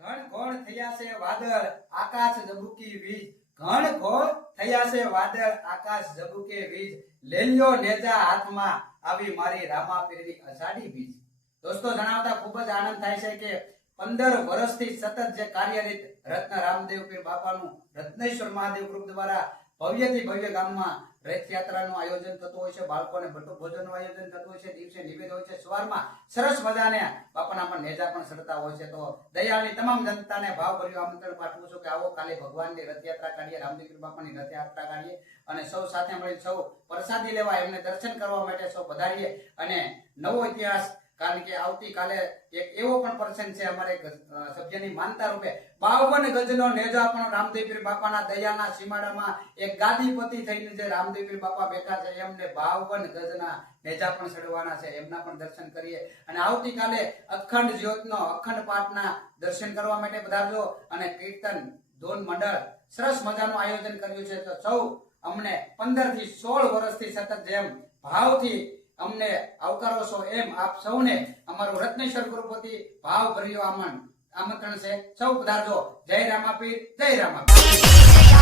ઘણ ઘોળ થયા છે વાદળ આકાશ ઝબૂકી વીજ ઘણ ઘોળ થયા છે વાદળ આકાશ ઝબૂકે વીજ લેલ્યો નેજા હાથમાં આવી મારી રામાપીરની અષાઢી બીજ। દોસ્તો જણાવતા ખૂબ જ આનંદ થાય છે કે 15 વર્ષથી સતત જે કાર્યરત રત્ન રામદેવ પીર બાપાનું રત્નેશ્વર મહાદેવ ગ્રુપ દ્વારા ભવ્યથી ભવ્ય ગામમાં રથયાત્રાનું આયોજન થતું હોય છે, બાળકોને ભોજનનું આયોજન થતું હોય છે, દિવસે નિવેદ હોય છે, સવારમાં સરસ મજાને બાપાના પણ નેજા પણ ચડતા હોય છે। તો દયાળની તમામ જનતાને ભાવભર્યું આમંત્રણ પાઠવું છું કે આવો કાલે ભગવાનની રથયાત્રા કાઢીએ, રામદેવ પીર બાપાની રથયાત્રા કાઢીએ અને સૌ સાથે મળી સૌ પ્રસાદી લેવા એમને દર્શન કરવા માટે સૌ પધારીએ અને નવો ઇતિહાસ, કારણ કે આવતીકાલે એક એવો પણ પ્રસંગ છે અમારે સભ્યની માનતા રૂપે 52 ગજનો નેજા પણ રામદેવ પીર બાપાના દયાના સીમાડામાં એક ગાદીપતિ થઈને જે રામદેવ પીર બાપા બેઠા છે એમને 52 ગજના નેજા પણ ચડવાના છે, એમના પણ દર્શન કરીએ અને આવતીકાલે અખંડ જ્યોતનો અખંડ પાઠના દર્શન કરવા માટે પધારજો અને કીર્તન ધૂન મંડળ સરસ મજાનું આયોજન કર્યું છે। તો સૌ અમને 15 થી 16 વર્ષથી સતત જેમ ભાવથી અમને આવકારો છો એમ આપ સૌને અમારું રત્નેશ્વર ગ્રુપ વતી ભાવભર્યું આમંત્રણ છે। સૌ પધારજો। જય રામાપીર, જય રામાપીર।